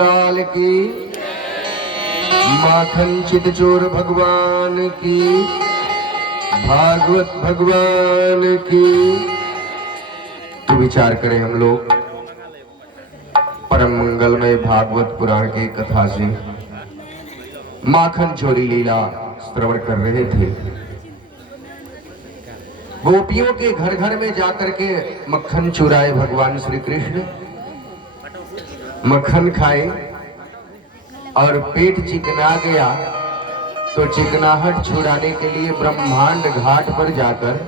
लाल की, माखन चितचोर भगवान की, भागवत भगवान की। तो विचार करें हम लोग परम मंगलमय भागवत पुराण की कथा से माखन चोरी लीला श्रवण कर रहे थे। गोपियों के घर घर में जाकर के मक्खन चुराए भगवान श्री कृष्ण, मक्खन खाए और पेट चिकना गया तो चिकनाहट छुड़ाने के लिए ब्रह्मांड घाट पर जाकर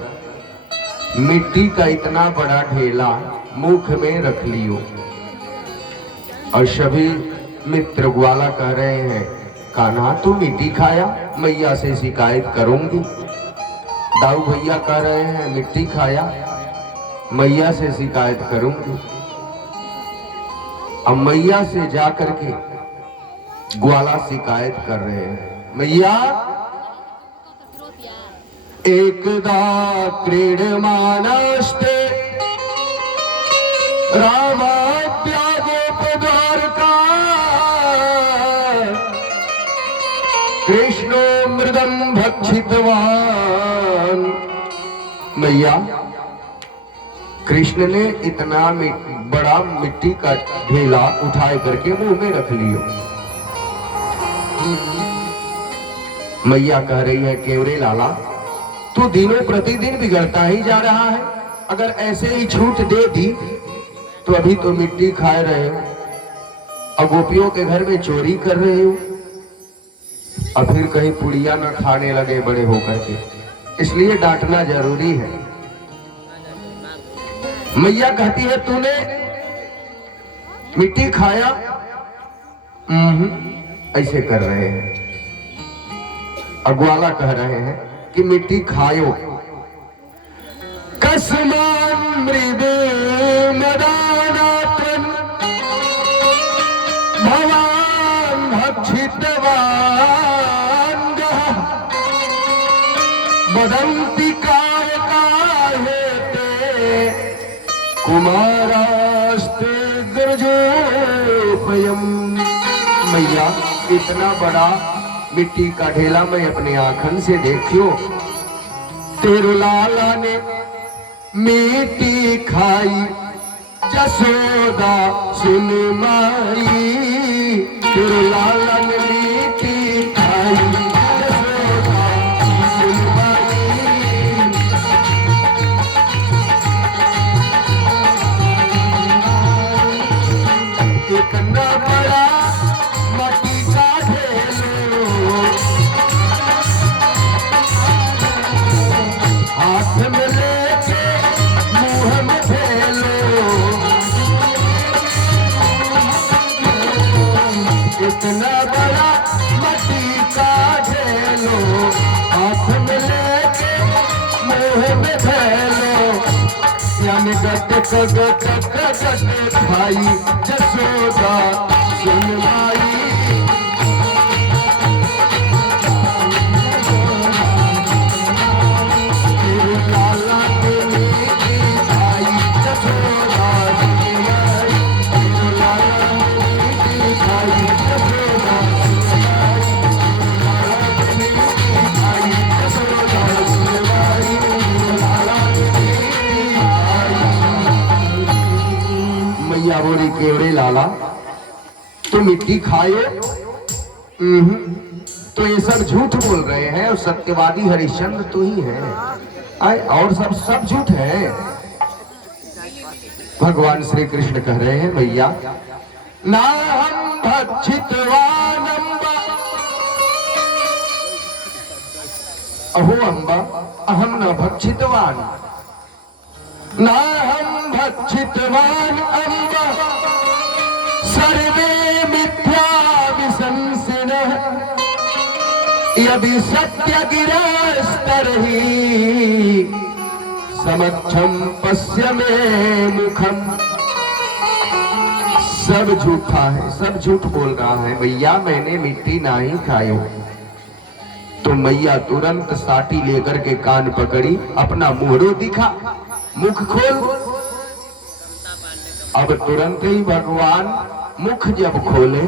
मिट्टी का इतना बड़ा ढेला मुख में रख लियो। और सभी मित्र ग्वाला कह रहे हैं, कान्हा तू मिट्टी खाया, मैया से शिकायत करूंगी। दाऊ भैया कह रहे हैं मिट्टी खाया, मैया से शिकायत करूंगी। अब मैया से जाकर के ग्वाला शिकायत कर रहे हैं, मैया एकदा क्रीडमानस्ते रामाद्यागोपद्वारका कृष्णो मृदं भक्षितवान। मैया कृष्ण ने इतना बड़ा मिट्टी का ढेला उठाए करके मुंह में रख लियो। मैया कह रही है, केवरे लाला तू दिनों प्रतिदिन बिगड़ता ही जा रहा है। अगर ऐसे ही छूट दे दी तो अभी तो मिट्टी खाए रहे हो और गोपियों के घर में चोरी कर रहे हो, और फिर कहीं पुड़िया न खाने लगे बड़े होकर के, इसलिए डांटना जरूरी है। मैया कहती है तूने मिट्टी खाया, ऐसे कर रहे हैं। अग्वाला कह रहे हैं कि मिट्टी खायो। कसमान मृदे मदानातन भवान भक्षितवान वदन्ति कायकाहेते कुमारास्ते गर्जोपयम्। मैया इतना बड़ा मिट्टी का ढेला मैं अपने आंखन से देखियो। तेरे लाला ने मिट्टी खाई, जसोदा सुन माई। तेरे लाला ने मिट्टी खाई, जसोदा सुन माई। इतना बड़ा मट्टी का ढेलो हाथ में लेके मुंह में ढेलो, इतना बड़ा मट्टी का ढेलो हाथ में लेके मुंह में ढेलो। यानी गट खाई, जसोदा सुन माई। मैया बोली, केवड़े लाला तुम मिट्टी खाए, तो ये सब झूठ बोल रहे हैं और सत्यवादी हरिश्चंद्र तू ही है, और सब झूठ है। भगवान श्री कृष्ण कह रहे हैं, मैया ना हम भक्षितवान अम्बा, अहो अम्बा अहम न भक्षितवान, ना हम भक्षितवान अम्बा सर्वे मिथ्या विशंसिनः यदि सत्य गिरस्तर्हि समक्षम पश्य मे मुखम। सब झूठा है, सब झूठ बोल रहा है। मैया मैंने मिट्टी नहीं खाई। तो मैया तुरंत साटी लेकर के कान पकड़ी, अपना मुहरो दिखा, मुख खोल। अब तुरंत ही भगवान मुख जब खोले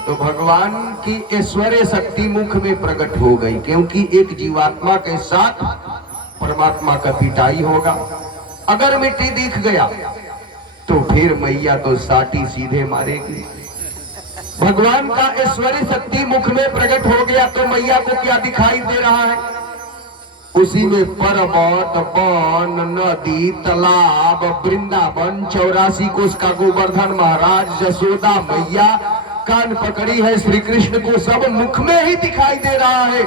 तो भगवान की ऐश्वर्य शक्ति मुख में प्रकट हो गई, क्योंकि एक जीवात्मा के साथ परमात्मा का पिटाई होगा। अगर मिट्टी दिख गया तो फिर मैया तो साटी सीधे मारेगी। भगवान का ऐश्वर्य शक्ति मुख में प्रकट हो गया तो मैया को क्या दिखाई दे रहा है? उसी में पर्वत, वन, नदी, तालाब, वृंदावन, 84 कोस का गोवर्धन महाराज, यशोदा मैया कान पकड़ी है श्री कृष्ण को, सब मुख में ही दिखाई दे रहा है।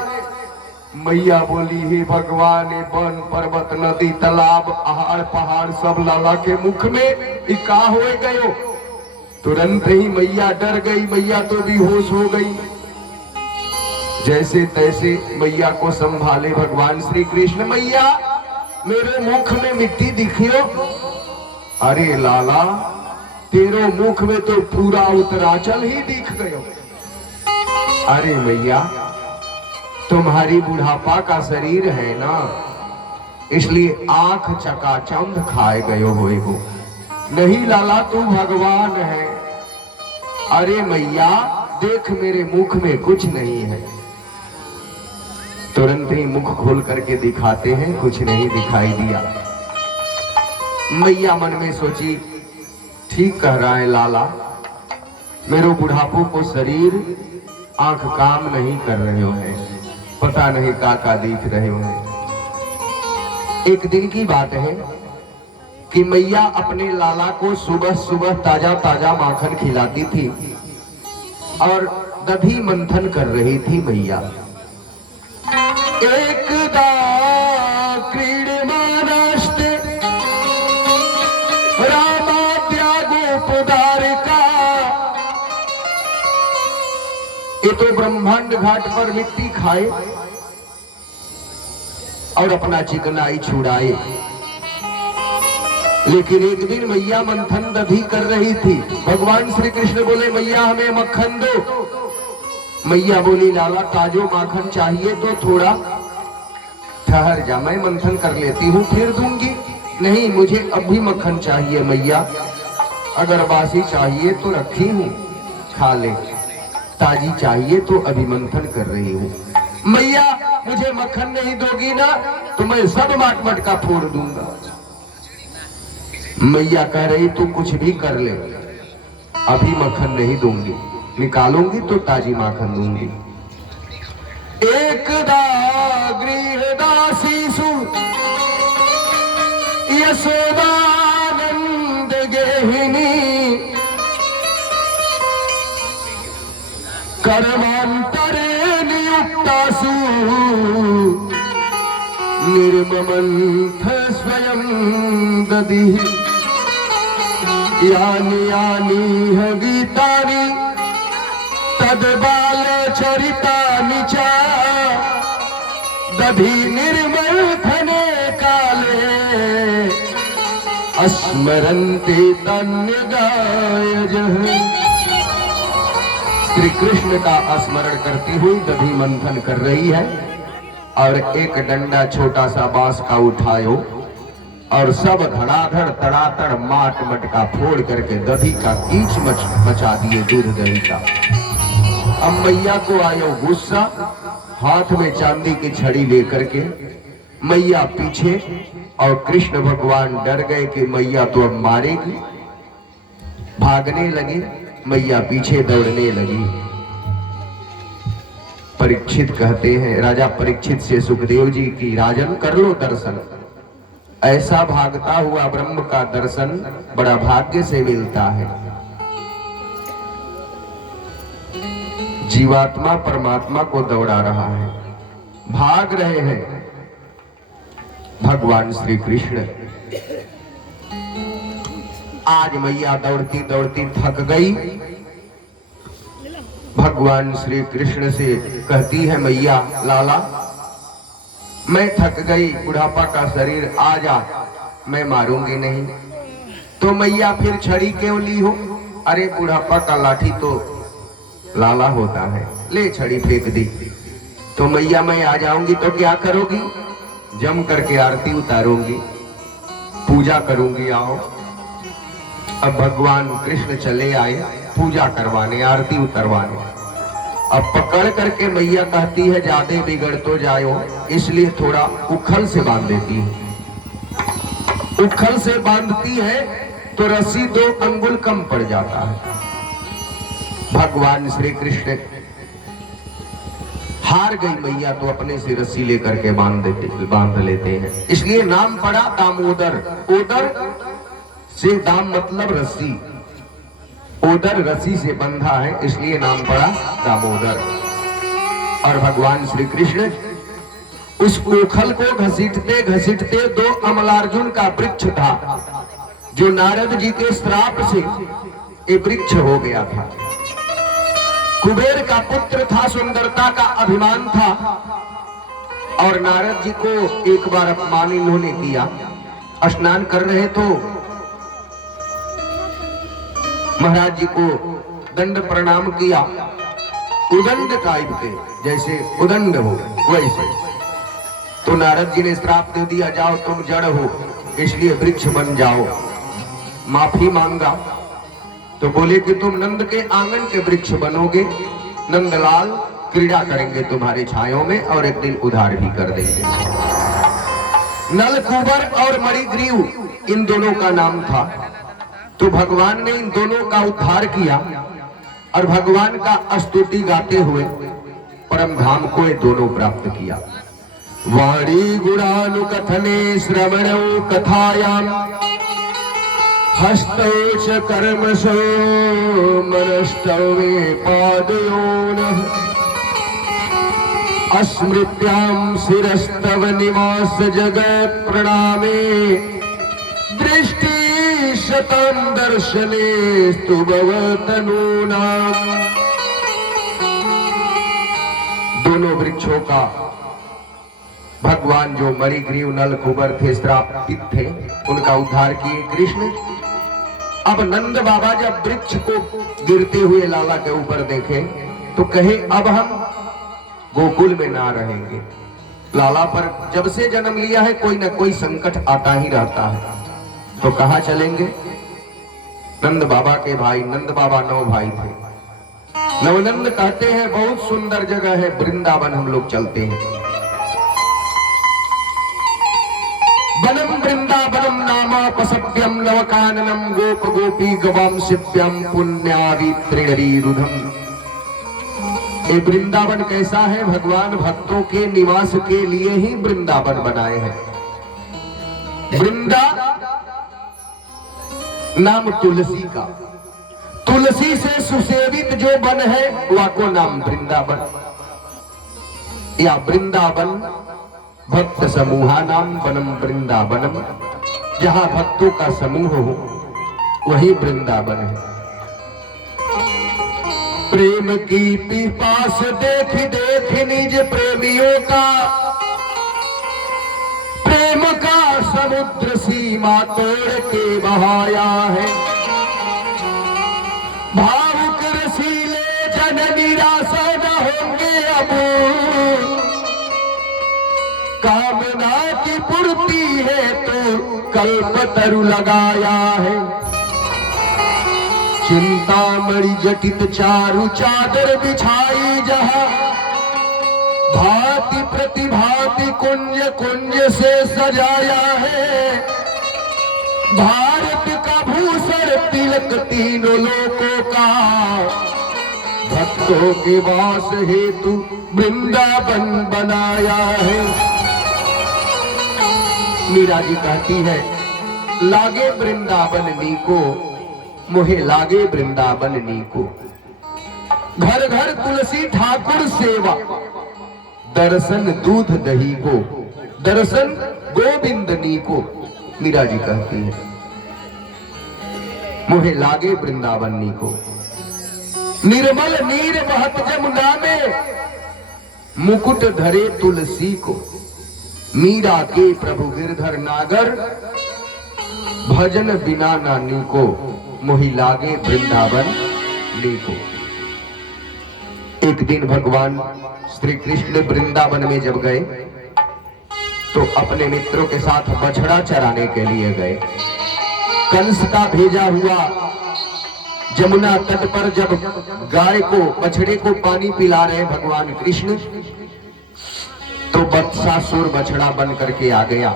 मैया बोली, हे भगवान, वन, पर्वत, नदी, तालाब, आहार पहाड़ सब लाला के मुख में इका हो गयो। तुरंत ही मैया डर गई, मैया तो बेहोश हो गई। जैसे तैसे मैया को संभाले भगवान श्री कृष्ण। मैया, मेरे मुख में मिट्टी दिखियो। अरे लाला, तेरो मुख में तो पूरा उत्तराचल ही दिख गयो। अरे मैया, तुम्हारी बुढ़ापा का शरीर है ना, इसलिए आंख चकाचौंध खाए गयो होए हो। नहीं लाला, तू भगवान है। अरे मैया देख, मेरे मुख में कुछ नहीं है। तुरंत ही मुख खोल करके दिखाते हैं, कुछ नहीं दिखाई दिया। मैया मन में सोची, ठीक कह रहा है लाला, मेरे बुढ़ापो को शरीर, आंख काम नहीं कर रहे हो है, पता नहीं का दिख रहे हो है। एक दिन की बात है कि मैया अपने लाला को सुबह सुबह ताजा ताजा माखन खिलाती थी और दधी मंथन कर रही थी मैया। एकदा क्रीडमानस्ते रामाद्या गोपदारिका। ये तो ब्रह्मांड घाट पर मिट्टी खाए और अपना चिकनाई छुड़ाए, लेकिन एक दिन मैया मंथन दधी कर रही थी। भगवान श्री कृष्ण बोले, मैया हमें मक्खन दो। मैया बोली, लाला ताजो माखन चाहिए तो थोड़ा ठहर जा, मैं मंथन कर लेती हूँ फिर दूंगी। नहीं, मुझे अभी मक्खन चाहिए मैया, अगर बासी चाहिए तो रखी हूँ, खा ले, ताजी चाहिए तो अभी मंथन कर रही हूँ। मैया, मुझे मक्खन नहीं दोगी ना तो मैं सब माट मटका फोड़ दूंगा। मैया कह रही, तू कुछ भी कर ले, अभी मक्खन नहीं दूंगी, निकालूंगी तो ताजी माखन दूंगी। एकदा गृहदासीसु यशोदानंद गेहिनी कर्मांतरे नियुक्तासु निर्ममंथ स्वयं दधि। यानि यानि है गीतानि तद्बाल चरितानि च दधि निर्मथने काले अस्मरन्ते तन्यगायजः। श्री कृष्ण का स्मरण करती हुई दधी मंथन कर रही है और एक डंडा छोटा सा बांस का उठायो और सब धड़ाधड़ तड़ातड़ माट मटका फोड़ करके दधी का कीच मचा दिए दूध दही का। अब मैया को आयो गुस्सा, हाथ में चांदी की छड़ी लेकर के मैया पीछे और कृष्ण भगवान डर गए कि मैया तो अब मारेगी, भागने लगे, मैया पीछे दौड़ने लगी। परीक्षित कहते हैं, राजा परीक्षित से सुखदेव जी की, राजन कर लो दर्शन, ऐसा भागता हुआ ब्रह्म का दर्शन बड़ा भाग्य से मिलता है। जीवात्मा परमात्मा को दौड़ा रहा है, भाग रहे हैं भगवान श्री कृष्ण। आज मैया दौड़ती दौड़ती थक गई, भगवान श्री कृष्ण से कहती है, मैया लाला मैं थक गई, बुढ़ापा का शरीर, आ जा, मैं मारूंगी नहीं। तो मैया फिर छड़ी क्यों ली हो? अरे बुढ़ापा का लाठी तो लाला होता है, ले छड़ी फेंक दी। तो मैया मैं आ जाऊंगी तो क्या करोगी? जम करके आरती उतारूंगी, पूजा करूंगी, आओ। अब भगवान कृष्ण चले आए पूजा करवाने, आरती उतरवाने। अब पकड़ करके मैया कहती है ज्यादा बिगड़ तो जाओ, इसलिए थोड़ा उखल से बांध देती है। उखल से बांधती है तो रस्सी 2 अंगुल कम पड़ जाता है। भगवान श्री कृष्ण हार गई मैया तो अपने से रस्सी लेकर के बांध लेते हैं, इसलिए नाम पड़ा दामोदर। ओदर से दाम मतलब रस्सी, ओदर रस्सी से बंधा है, इसलिए नाम पड़ा दामोदर। और भगवान श्री कृष्ण उस ओखल को घसीटते घसीटते 2 अमलार्जुन का वृक्ष था, जो नारद जी के श्राप से ये वृक्ष हो गया था। कुबेर का पुत्र था, सुंदरता का अभिमान था, और नारद जी को एक बार अपमान इन्होंने किया। स्नान कर रहे तो महाराज जी को दंड प्रणाम किया, उदंड टाइप के, जैसे उदंड हो वैसे। तो नारद जी ने श्राप दे दिया, जाओ तुम जड़ हो इसलिए वृक्ष बन जाओ। माफी मांगा तो बोले कि तुम नंद के आंगन के वृक्ष बनोगे, नंदलाल क्रीड़ा करेंगे तुम्हारे छायों में और एक दिन उधार भी कर देंगे। नलकूबर और मणिग्रीव इन दोनों का नाम था। तो भगवान ने इन दोनों का उद्धार किया और भगवान का स्तुति गाते हुए परम धाम को ये दोनों प्राप्त किया। वाणी गुणानुकथने श्रवणौ कथायाम हस्तौ च कर्मसु मनस्तौ मे पादयोनः अस्मृत्यां शिरस्तव निवास जगत् प्रणामे दृष्टि शतं दर्शनेस्तु भवतनूनाम्। दोनों वृक्षों का भगवान जो मणिग्रीव नलकूबर थे, श्रापित थे, उनका उद्धार किए कृष्ण। अब नंद बाबा जब वृक्ष को गिरते हुए लाला के ऊपर देखे तो कहे अब हम गोकुल में ना रहेंगे। लाला पर जब से जन्म लिया है कोई ना कोई संकट आता ही रहता है, तो कहाँ चलेंगे? नंद बाबा के भाई, नंद बाबा 9 भाई थे। नवनंद कहते हैं बहुत सुंदर जगह है वृंदावन, हम लोग चलते हैं। वनम वृंदावनम नामापसभ्यम लवकाननम गोप गोपी गवांशिभ्यम पुण्यावित्रिणरीरुधम। ये वृंदावन कैसा है? भगवान भक्तों के निवास के लिए ही वृंदावन बनाए हैं। वृंदा नाम तुलसी का, तुलसी से सुसेवित जो वन है वह को नाम वृंदावन, या वृंदावन भक्त समूहा नाम वनम वृंदावनम। जहां भक्तों का समूह हो वही वृंदावन है। प्रेम की पिपास देख देख निज प्रेमियों का, प्रेम का समुद्र सीमा तोड़ के बहाया है। भावुक रसीले जन निराशा न होंगे अब, कामना की पूर्ति है तो कल्पतरु लगाया है। चिंतामणि जटित चारु चादर बिछाई जहां, भांति प्रतिभांति कुंज कुंज से सजाया है। भारत का भूषण तिलक तीनों लोकों का, भक्तों के वास हेतु वृंदावन बनाया है। मीरा जी कहती है लागे वृंदावन नीको, मोहे लागे वृंदावन नीको। घर घर तुलसी ठाकुर सेवा, दर्शन दूध दही को, दर्शन गोविंद नीको। मीरा जी कहती है मोहे लागे वृंदावन नीको। निर्मल नीर बहत जमुना में, मुकुट धरे तुलसी को। मीरा के प्रभु गिरधर नागर, भजन बिना नानी को। मोहि लागे वृंदावन नीको। एक दिन भगवान श्री कृष्ण वृंदावन में जब गए तो अपने मित्रों के साथ बछड़ा चराने के लिए गए। कंस का भेजा हुआ जमुना तट पर जब गाय को बछड़े को पानी पिला रहे भगवान कृष्ण, तो वत्सासुर बछड़ा बन करके आ गया।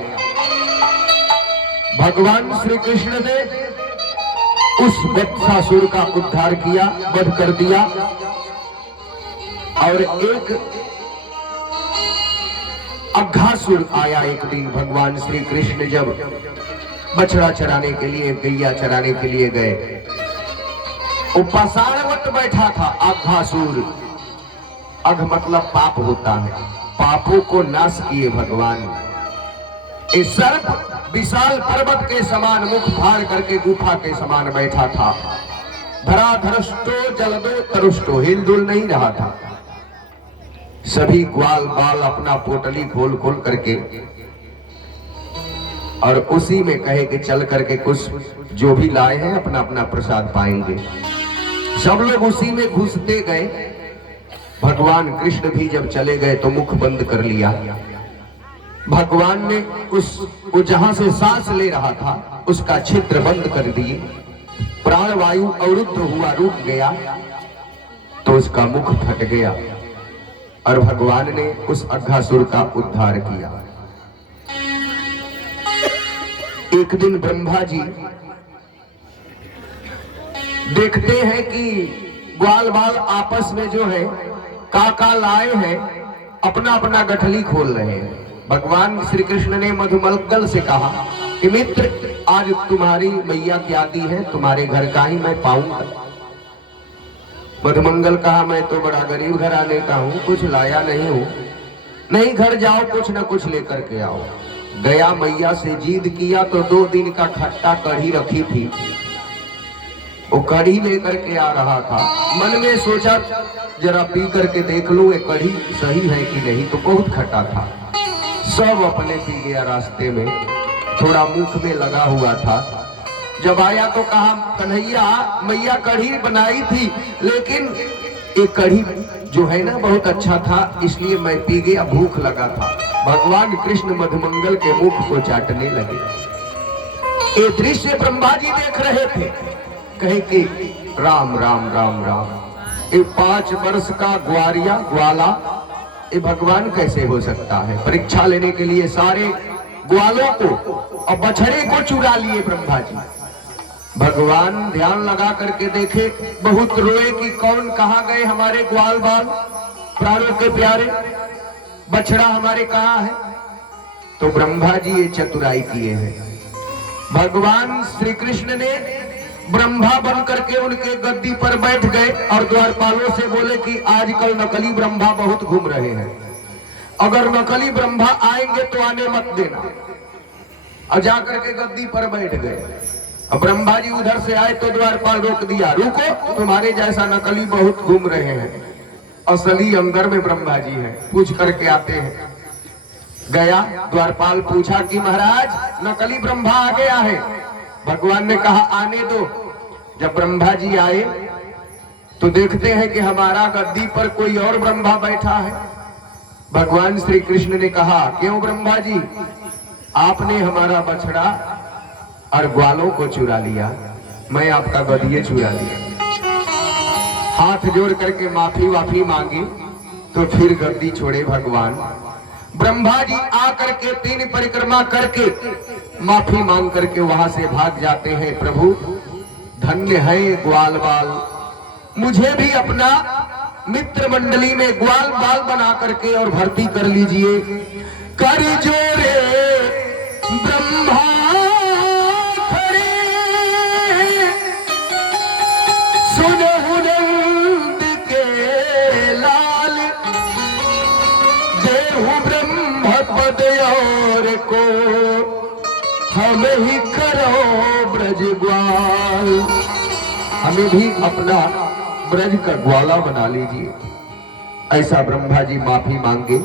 भगवान श्री कृष्ण ने उस वत्सासुर का उद्धार किया, वध कर दिया। और एक अघासुर आया एक दिन। भगवान श्री कृष्ण जब बछड़ा चराने के लिए, गैया चराने के लिए गए, वो पाषाणवत बैठा था अघासुर। अघ मतलब पाप होता है, पापों को नाश किए भगवान। इस सर्प विशाल पर्वत के समान मुख फाड़ करके गुफा के समान बैठा था। धराधरष्टो जलदो तरुष्टो, हिलडुल नहीं रहा था। सभी ग्वाल बाल अपना पोटली खोल खोल करके और उसी में कहे कि चल करके कुछ जो भी लाए हैं अपना अपना प्रसाद पाएंगे। सब लोग उसी में घुसते गए। भगवान कृष्ण भी जब चले गए तो मुख बंद कर लिया। भगवान ने वो जहां से सांस ले रहा था उसका छिद्र बंद कर दिए। प्राण वायु अवरुद्ध हुआ, रुक गया, तो उसका मुख फट गया और भगवान ने उस अघासुर का उद्धार किया। एक दिन ब्रह्मा जी देखते हैं कि ग्वाल बाल आपस में जो है काका लाए हैं, अपना अपना गठली खोल रहे हैं। भगवान श्री कृष्ण ने मधुमंगल से कहा कि मित्र, आज तुम्हारी मैया क्या दी है, तुम्हारे घर का ही मैं पाऊंगा। मधुमंगल कहा, मैं तो बड़ा गरीब घराने का हूं, कुछ लाया नहीं हूं। नहीं, घर जाओ, कुछ न कुछ लेकर के आओ। गया, मैया से जिद किया तो 2 दिन का खट्टा कढ़ी रखी थी, वो कढ़ी लेकर के आ रहा था। मन में सोचा जरा पी करके देख लूं ये कढ़ी सही है कि नहीं, तो बहुत खट्टा था। सब अपने पी गया रास्ते में, थोड़ा मुख में लगा हुआ था। जब आया तो कहा, कन्हैया मैया कढ़ी बनाई थी, लेकिन ये कढ़ी जो है ना बहुत अच्छा था, इसलिए मैं पी गया, भूख लगा था। भगवान कृष्ण मधुमंगल के मुख को चाटने लगे। ये दृश्य ब्रह्मा जी देख रहे थे। कहे कि राम राम राम राम, ये 5 वर्ष का ग्वाला ये भगवान कैसे हो सकता है। परीक्षा लेने के लिए सारे ग्वालों को और बछड़े को चुरा लिए ब्रह्मा जी। भगवान ध्यान लगा करके देखे, बहुत रोए कि कौन कहाँ गए हमारे ग्वाल बाल, प्राणों के प्यारे, बछड़ा हमारे कहाँ है। तो ब्रह्मा जी ये चतुराई किए हैं। भगवान श्री कृष्ण ने ब्रह्मा बन करके उनके गद्दी पर बैठ गए और द्वारपालों से बोले कि आजकल नकली ब्रह्मा बहुत घूम रहे हैं, अगर नकली ब्रह्मा आएंगे तो आने मत देना। और जाकर के गद्दी पर बैठ गए। अब ब्रह्मा जी उधर से आए तो द्वारपाल रोक दिया, रुको, तुम्हारे जैसा नकली बहुत घूम रहे हैं, असली अंदर में ब्रह्मा जी है, पूछ करके आते हैं। गया, द्वारपाल पूछा कि महाराज नकली ब्रह्मा आ गया है। भगवान ने कहा आने दो। जब ब्रह्मा जी आए तो देखते हैं कि हमारा गद्दी पर कोई और ब्रह्मा बैठा है। भगवान श्री कृष्ण ने कहा, क्यों ब्रह्मा जी, आपने हमारा बछड़ा और ग्वालों को चुरा लिया, मैं आपका गद्दी चुरा लिया। हाथ जोड़ करके माफी वाफी मांगी तो फिर गद्दी छोड़े भगवान। ब्रह्मा जी आकर के 3 परिक्रमा करके माफी मांग करके वहां से भाग जाते हैं। प्रभु धन्य है ग्वाल बाल, मुझे भी अपना मित्र मंडली में ग्वाल बाल बना करके और भर्ती कर लीजिए। कर जोरे ब्रह्मा खड़े, सुनहु नंद के लाल, देहु ब्रह्म पद और को हम ही करो ब्रज ग्वाल। हमें भी अपना ब्रज का ग्वाला बना लीजिए। ऐसा ब्रह्मा जी माफी मांगे।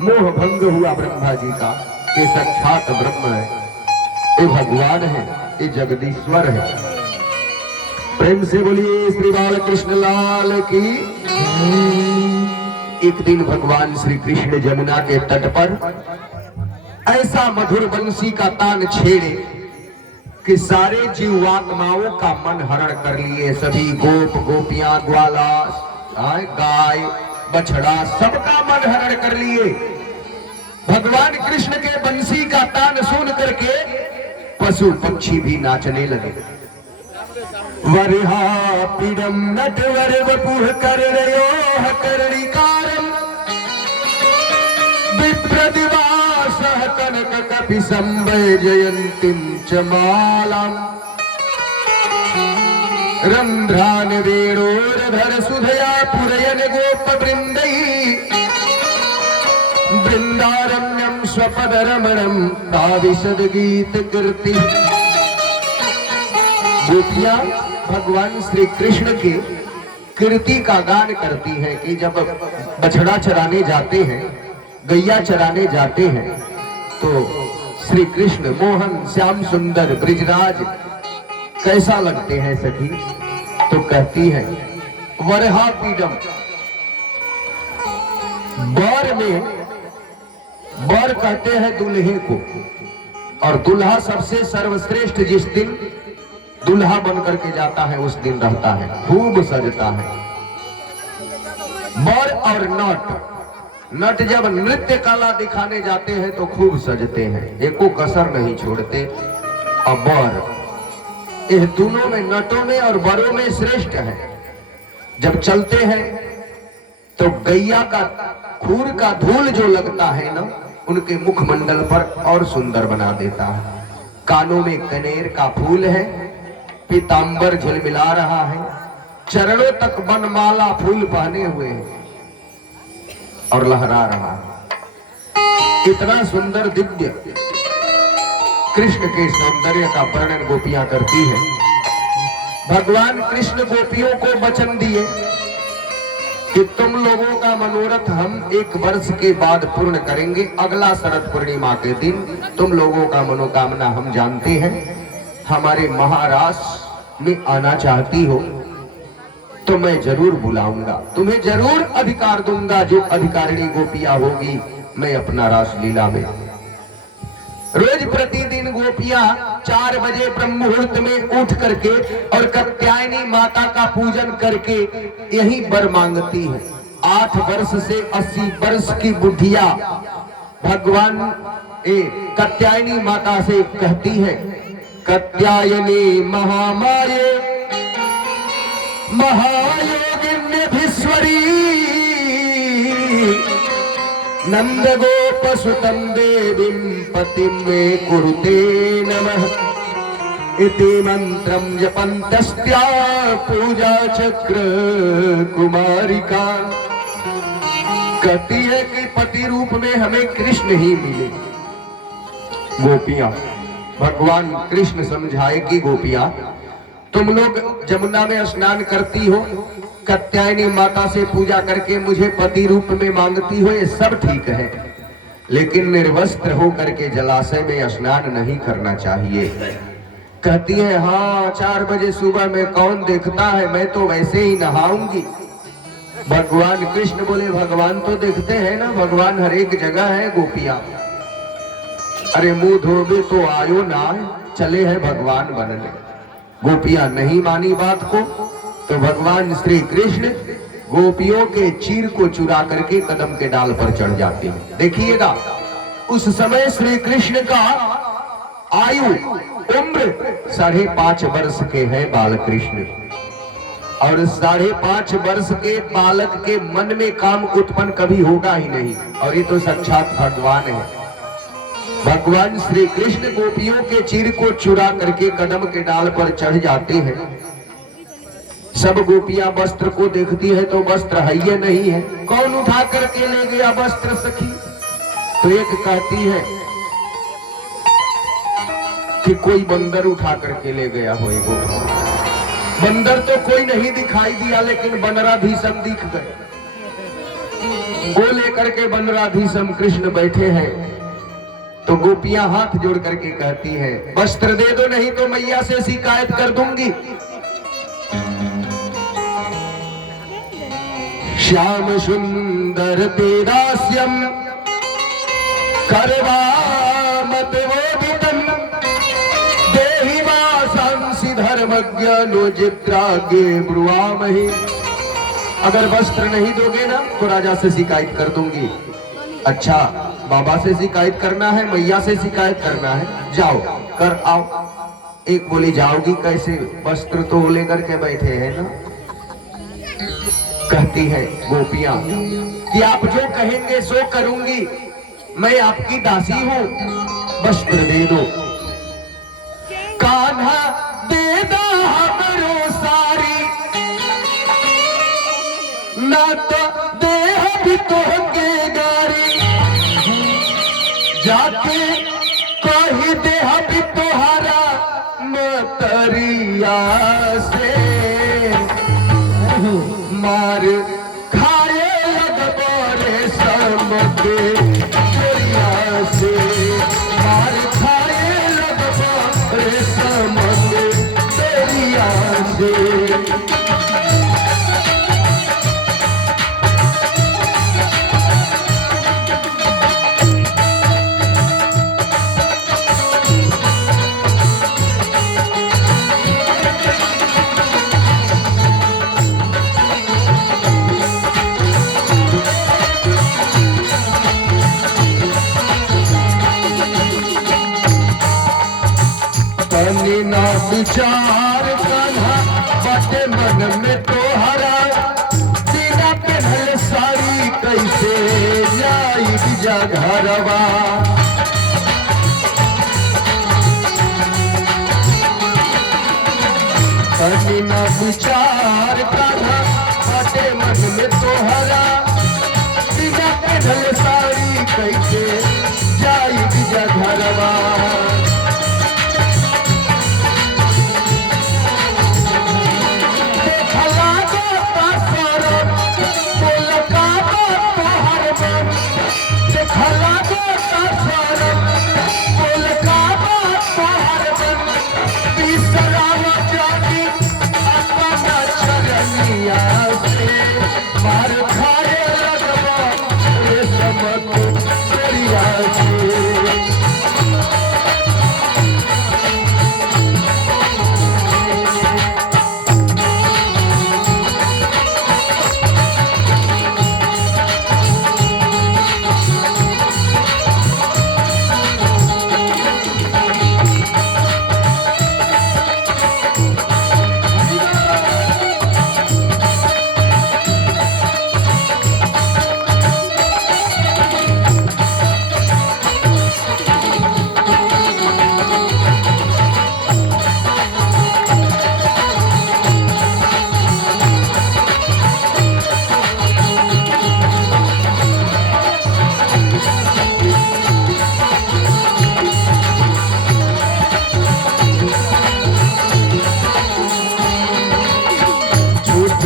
मोह भंग हुआ ब्रह्मा जी का कि साक्षात ब्रह्म है, ये भगवान है, ये जगदीश्वर है। प्रेम से बोलिए श्री बाल कृष्ण लाल की। एक दिन भगवान श्री कृष्ण जमुना के तट पर ऐसा मधुर बंसी का तान छेड़े कि सारे जीवात्माओं का मन हरण कर लिए। सभी गोप गोपियां, ग्वाला, गाय, बछड़ा, सबका मन हरण कर लिए। भगवान कृष्ण के बंसी का तान सुन करके पशु पक्षी भी नाचने लगे। वरिहा पीडम नटवर वपुः कर्णयोः कर्णिकारम् विप्रदिवासः कनक कपि संवैजयन्तीं च मालाम् रंध्रान वेणोरधर सुधया पुरयन गोपवृन्दैः वृंदारण्यम स्वपदरमणम ताविशद गीत कीर्ति। गोपियां भगवान श्री कृष्ण के कीर्ति का गान करती हैं कि जब बछड़ा चराने जाते हैं, गैया चराने जाते हैं, तो श्री कृष्ण मोहन श्याम सुंदर ब्रिजराज कैसा लगते हैं सखी। तो कहती है वरहा पीडम, बर में, बर कहते हैं दूल्हे को, और दूल्हा सबसे सर्वश्रेष्ठ जिस दिन दूल्हा बन करके जाता है उस दिन रहता है, खूब सजता है। बर और नट, नट जब नृत्य कला दिखाने जाते हैं तो खूब सजते हैं, एको कसर नहीं छोड़ते। और बर, इन दोनों में, नटों में और बरों में श्रेष्ठ है। जब चलते हैं तो गैया का खूर का धूल जो लगता है ना, उनके मुखमंडल पर और सुंदर बना देता है। कानों में कनेर का फूल है, पीतांबर झिलमिला रहा है, चरणों तक बनमाला फूल पहने हुए हैं और लहरा रहा है। इतना सुंदर दिव्य कृष्ण के सौंदर्य का वर्णन गोपियां करती है। भगवान कृष्ण गोपियों को वचन दिए कि तुम लोगों का मनोरथ हम 1 वर्ष के बाद पूर्ण करेंगे। अगला शरद पूर्णिमा के दिन तुम लोगों का मनोकामना हम जानते हैं। हमारे महाराष्ट्र में आना चाहती हो तो मैं जरूर बुलाऊंगा, तुम्हें जरूर अधिकार दूंगा। जो अधिकारिणी गोपियां होगी मैं अपना रास लीला में। रोज प्रतिदिन गोपियां 4 बजे ब्रह्म मुहूर्त में उठ करके और कात्यायनी माता का पूजन करके यही वर मांगती है। 8 वर्ष से 80 वर्ष की बुढ़िया भगवान कात्यायनी माता से कहती है, कात्यायनी महामाये महायोगिन्यधीश्वरी नंद गोपसुतं देवीं पतिं मे कुरुते नमः इति मंत्रं जपन्तस्त्या पूजा चक्र कुमारिका। कहती है कि पति रूप में हमें कृष्ण ही मिले। गोपियां, भगवान कृष्ण समझाए कि गोपियां, तुम लोग जमुना में स्नान करती हो, कात्यायनी माता से पूजा करके मुझे पति रूप में मांगती हो, ये सब ठीक है, लेकिन निर्वस्त्र हो करके जलाशय में स्नान नहीं करना चाहिए। कहती है हाँ 4 बजे सुबह में कौन देखता है, मैं तो वैसे ही नहाऊंगी। भगवान कृष्ण बोले भगवान तो देखते हैं ना, भगवान हर एक जगह है। गोपियां, अरे मुंह धोबे तो आयो ना, चले हैं भगवान बनने। गोपियां नहीं मानी बात को, तो भगवान श्री कृष्ण गोपियों के चीर को चुरा करके कदम के डाल पर चढ़ जाते हैं। देखिएगा उस समय श्री कृष्ण का आयु उम्र 5.5 वर्ष के हैं बाल कृष्ण, और 5.5 वर्ष के बालक के मन में काम उत्पन्न कभी होगा ही नहीं, और ये तो साक्षात भगवान है। भगवान श्री कृष्ण गोपियों के चीर को चुरा करके कदम के डाल पर चढ़ जाते हैं। सब गोपियां वस्त्र को देखती है तो वस्त्र है ये नहीं है, कौन उठा करके ले गया वस्त्र सखी? तो एक कहती है कि कोई बंदर उठा करके ले गया होगा। बंदर तो कोई नहीं दिखाई दिया, लेकिन बनराधीशम दिख गए। वो लेकर के बनराधीशम कृष्ण बैठे हैं। तो गोपियां हाथ जोड़ करके कहती है वस्त्र दे दो, नहीं तो मैया से शिकायत कर दूंगी। श्याम सुंदर तेदास्यम करवा मत वो देहि वा ज्ञानोजित्रागे ब्रुवामहि। अगर वस्त्र नहीं दोगे ना तो राजा से शिकायत कर दूंगी। अच्छा, बाबा से शिकायत करना है, मैया से शिकायत करना है, जाओ कर आओ। एक बोली जाओगी कैसे, वस्त्र तो लेकर के बैठे हैं ना। कहती है गोपियां कि आप जो कहेंगे सो करूंगी, मैं आपकी दासी हूं, वस्त्र दे दो। कान्हा दे दा हमरो सारी, ना तो देह भी तोहके गारी। जाके कही देह भी तोहरा मतरिया से, मार खाए लगबो रेशम के डोरिया से। मार खाए लगबो रेशम के डोरिया से। ना विचार कान्हा बाटे मन में तोहरा, बिना पहनल साड़ी कैसे जाई बिजा घरवा। ना विचार कान्हा बाटे मन में तोहरा, बिना पहनल साड़ी कैसे जाई बिजा घरवा।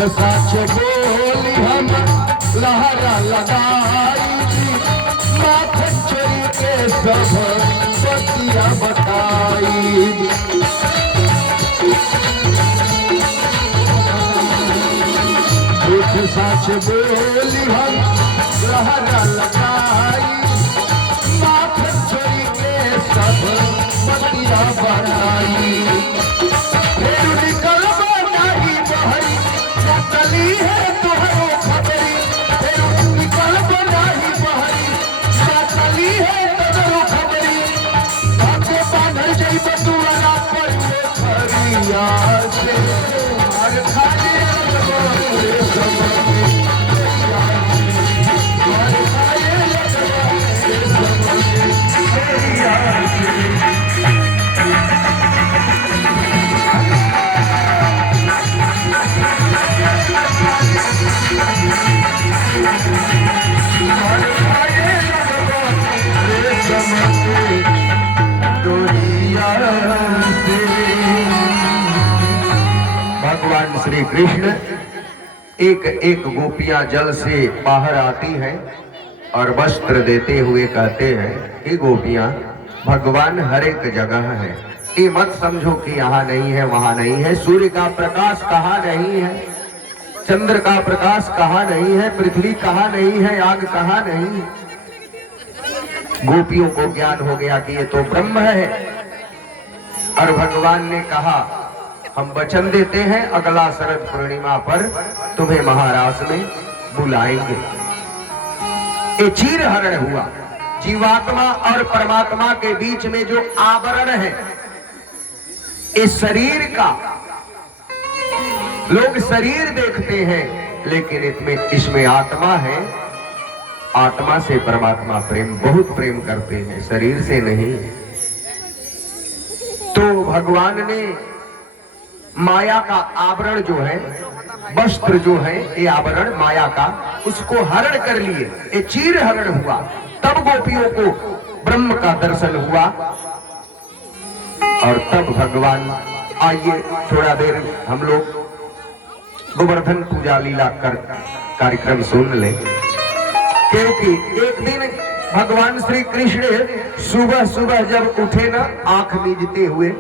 साच बोली हम लहरा लगाई, माथे चोरी के सब बतिया बताई। झूठ साच बोली हम लहरा लगाई, माथे चोरी के सब बतिया बताई। चली है तुहरो खबरी, निकल बनाही बहरी, चली है तुहरो खबरी। भागे बांधल जई बटुआरा पर खरिया से, और खाली रे समझ और खाए रे भगवान श्री कृष्ण एक एक गोपियां जल से बाहर आती है और वस्त्र देते हुए कहते हैं, ये गोपियां भगवान हर एक जगह है, ये मत समझो कि यहाँ नहीं है वहां नहीं है। सूर्य का प्रकाश कहाँ नहीं है, चंद्र का प्रकाश कहाँ नहीं है, पृथ्वी कहाँ नहीं है, आग कहाँ नहीं है। गोपियों को ज्ञान हो गया कि ये तो ब्रह्म है। और भगवान ने कहा हम वचन देते हैं अगला शरद पूर्णिमा पर तुम्हें महाराज में बुलाएंगे। ये चीर हरण हुआ। जीवात्मा और परमात्मा के बीच में जो आवरण है इस शरीर का, लोग शरीर देखते हैं लेकिन इसमें आत्मा है। आत्मा से परमात्मा प्रेम, बहुत प्रेम करते हैं, शरीर से नहीं। तो भगवान ने माया का आवरण जो है, वस्त्र जो है, ये आवरण माया का, उसको हरण कर लिए। ये चीर हरण हुआ। तब गोपियों को ब्रह्म का दर्शन हुआ और तब भगवान, आइए थोड़ा देर हम लोग गोवर्धन पूजा लीला कर कार्यक्रम सुन ले। क्योंकि एक दिन भगवान श्री कृष्ण सुबह सुबह जब उठे ना, आंख मीजते हुए,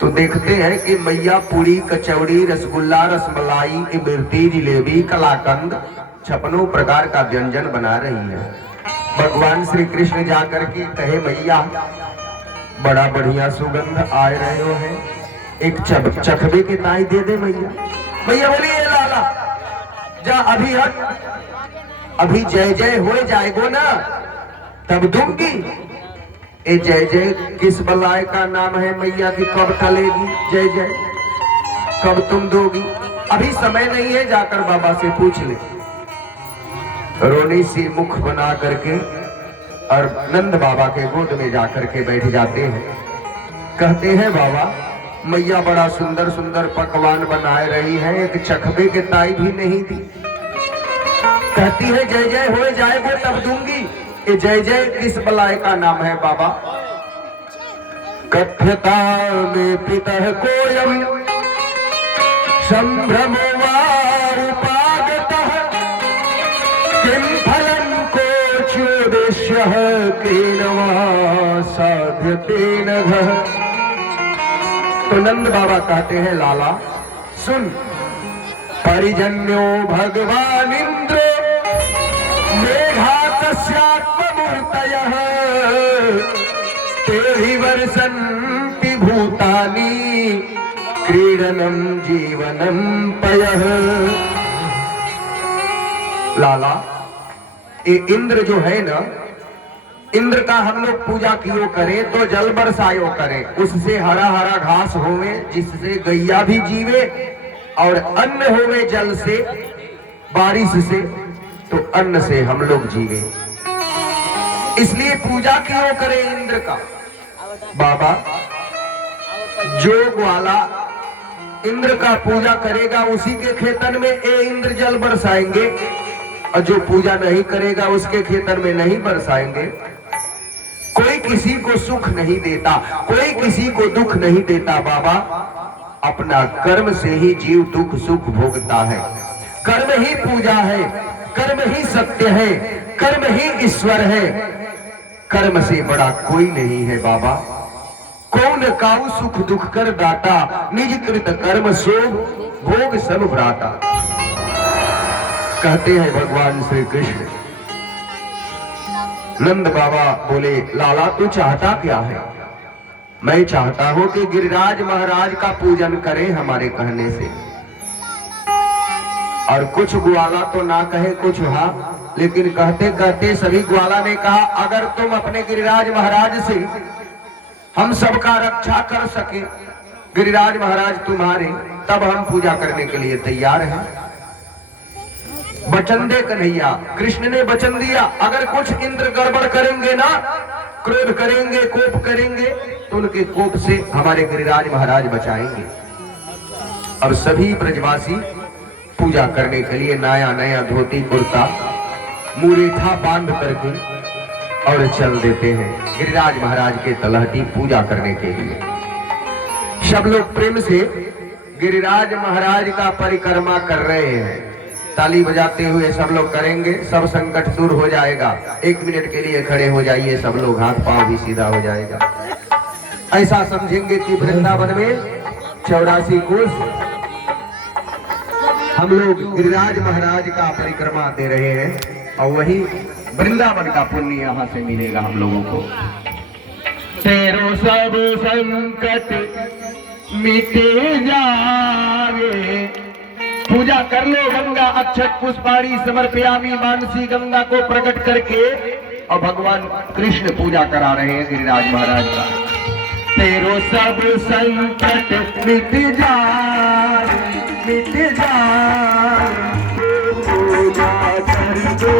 तो देखते हैं कि मैया पूरी, कचौड़ी, रसगुल्ला, रसमलाई, इमरती, जिलेबी, कलाकंद 56 प्रकार का व्यंजन बना रही है। भगवान श्री कृष्ण जाकर के कहे, मैया बड़ा बढ़िया सुगंध आ रहे हो है, एक चखबे के ताई दे दे मैया। मैया बोली, ये लाला जा, अभी हट, अभी जय जय हो जाएगो ना तब दूंगी। ए जय जय किस बलाय का नाम है मैया की, कब टलेगी जय जय, कब तुम दोगी? अभी समय नहीं है, जाकर बाबा से पूछ ले। रोनी सी मुख बना करके और नंद बाबा के गोद में जाकर के बैठ जाते हैं। कहते हैं, बाबा मैया बड़ा सुंदर सुंदर पकवान बनाए रही है, एक चखबे के ताई भी नहीं दी। कहती है जय जय हो जाएगा तब दूंगी। ये जय जय किस बलाय का नाम है बाबा? कथ्यता में पितः कोयम संभ्रमो वारुपागतः किम फलं कोच्योदेश्यः केन वा साध्यते नघः। तो नंद बाबा कहते हैं, लाला सुन, परिजन्यो भगवान इंद्र मेघातस्यात्ममूर्तयः तेहि वर्षन्ति भूतानि क्रीडनम जीवनम पयः। लाला, ये इंद्र जो है ना, इंद्र का हम लोग पूजा कियो करें तो जल बरसायो करें, उससे हरा हरा घास होवे, जिससे गैया भी जीवे, और अन्न होवे जल से, बारिश से, तो अन्न से हम लोग जीवे। इसलिए पूजा क्यों करें इंद्र का? बाबा, जो ग्वाला इंद्र का पूजा करेगा उसी के खेतन में ए इंद्र जल बरसाएंगे, और जो पूजा नहीं करेगा उसके खेतन में नहीं बरसाएंगे। कोई किसी को सुख नहीं देता, कोई किसी को दुख नहीं देता बाबा। अपना कर्म से ही जीव दुख सुख भोगता है। कर्म ही पूजा है, कर्म ही सत्य है, कर्म ही ईश्वर है। कर्म से बड़ा कोई नहीं है बाबा। कौन काऊ सुख दुख कर दाता, निज कृत कर्म सो भोग सब भ्राता। कहते हैं भगवान श्री कृष्ण। नंद बाबा बोले, लाला तू चाहता क्या है? मैं चाहता हूं कि गिरिराज महाराज का पूजन करें हमारे कहने से। और कुछ ग्वाला तो ना कहे, कुछ हाँ, लेकिन कहते कहते सभी ग्वाला ने कहा, अगर तुम अपने गिरिराज महाराज से हम सबका रक्षा कर सके, गिरिराज महाराज तुम्हारे, तब हम पूजा करने के लिए तैयार हैं। वचन दे कन्हैया। कृष्ण ने वचन दिया, अगर कुछ इंद्र गड़बड़ करेंगे ना, क्रोध करेंगे, कोप करेंगे, तो उनके कोप से हमारे गिरिराज महाराज बचाएंगे। और सभी ब्रजवासी पूजा करने के लिए नया नया धोती कुर्ता मुरेठा बांध करके और चल देते हैं गिरिराज महाराज के तलहटी पूजा करने के लिए। सब लोग प्रेम से गिरिराज महाराज का परिक्रमा कर रहे हैं। ताली बजाते हुए सब लोग करेंगे, सब संकट दूर हो जाएगा। 1 मिनट के लिए खड़े हो जाइए सब लोग, हाथ पांव भी सीधा हो जाएगा। ऐसा समझेंगे कि वृंदावन में 84 कोस हम लोग गिरिराज महाराज का परिक्रमा दे रहे हैं, और वही वृंदावन का पुण्य यहाँ से मिलेगा हम लोगों को। तेरो सब संकट मिटे जावे। पूजा कर लो गंगा अक्षत पुष्पाणी समर्पयामी मानसी गंगा को प्रकट करके। और भगवान कृष्ण पूजा करा रहे हैं गिरिराज महाराज का। तेरो सब संकट मिट जाए, मिट जाए, पूजा कर दो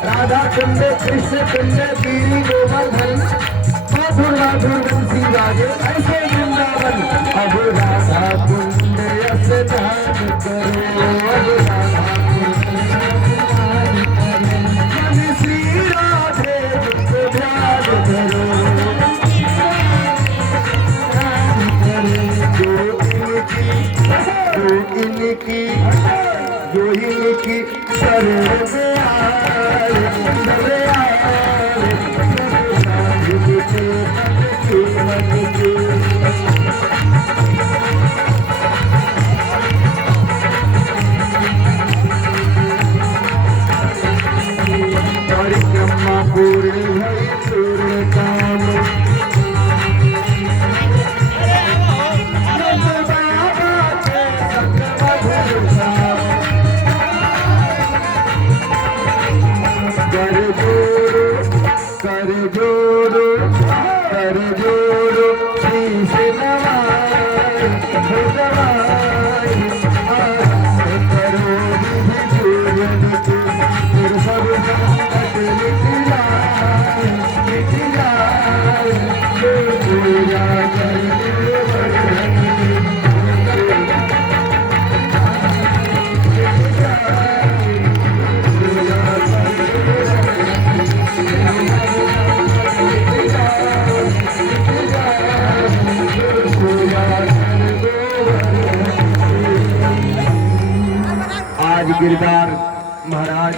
राधा गिरधार महाराज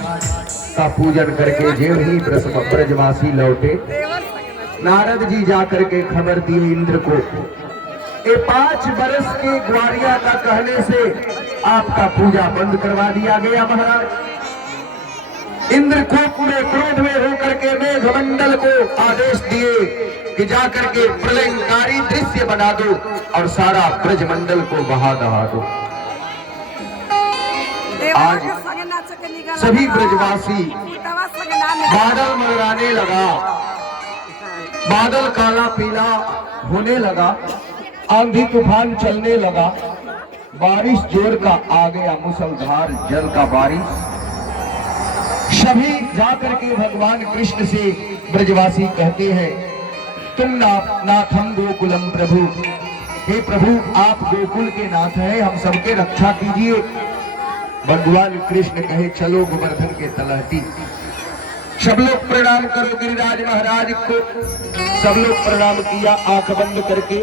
का पूजन करके जेव ही ब्रजवासी लौटे, नारद जी जाकर के खबर दिए इंद्र को, ये 5 बरस के ग्वारिया का कहने से आपका पूजा बंद करवा दिया गया महाराज। इंद्र कोप में क्रोध में होकर के मेघमंडल को आदेश दिए कि जाकर के प्रलयंकारी दृश्य बना दो और सारा ब्रजमंडल को बहा दहा दो। आज सभी ब्रजवासी बादल मंडराने लगा, बादल काला पीला होने लगा, आंधी तूफान चलने लगा, बारिश जोर का आ गया, मूसलाधार जल का बारिश। सभी जाकर के भगवान कृष्ण से ब्रजवासी कहते हैं, तुम नाथम गोकुलम प्रभु, हे प्रभु आप गोकुल के नाथ हैं, हम सबके रक्षा कीजिए। भगवान कृष्ण कहे चलो गोवर्धन के तलहटी। सब लोग प्रणाम करो गिरिराज महाराज को। सब लोग प्रणाम किया आंख बंद करके,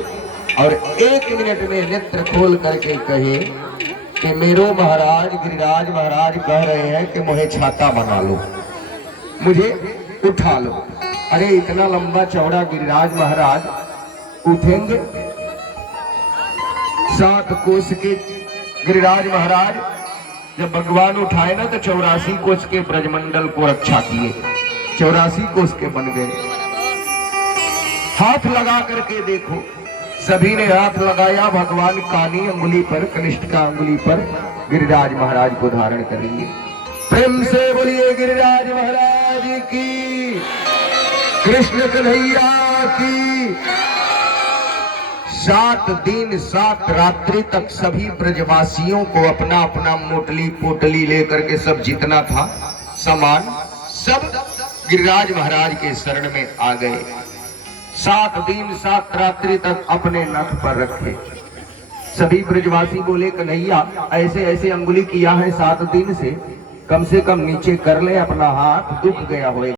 और 1 मिनट में नेत्र खोल करके कहे कि मेरो महाराज गिरिराज महाराज कह रहे हैं कि मुझे छाता बना लो, मुझे उठा लो। अरे इतना लंबा चौड़ा गिरिराज महाराज उठेंगे? 7 कोस के गिरिराज महाराज जब भगवान उठाए ना तो 84 कोस के ब्रजमंडल को रक्षा किए, 84 कोस के बन गए। हाथ लगा करके देखो, सभी ने हाथ लगाया भगवान कानी अंगुली पर, कनिष्ठिका अंगुली पर गिरिराज महाराज को धारण करेंगे। प्रेम से बोलिए गिरिराज महाराज की, कृष्ण कन्हैया की। 7 दिन 7 रात्रि तक सभी ब्रजवासियों को अपना अपना मोटली पोटली लेकर के सब जितना था सामान सब गिरिराज महाराज के शरण में आ गए। 7 दिन 7 रात्रि तक अपने नख पर रखे। सभी ब्रजवासी बोले कन्हैया ऐसे ऐसे अंगुली किया है 7 दिन से, कम नीचे कर ले अपना हाथ, दुख गया होए।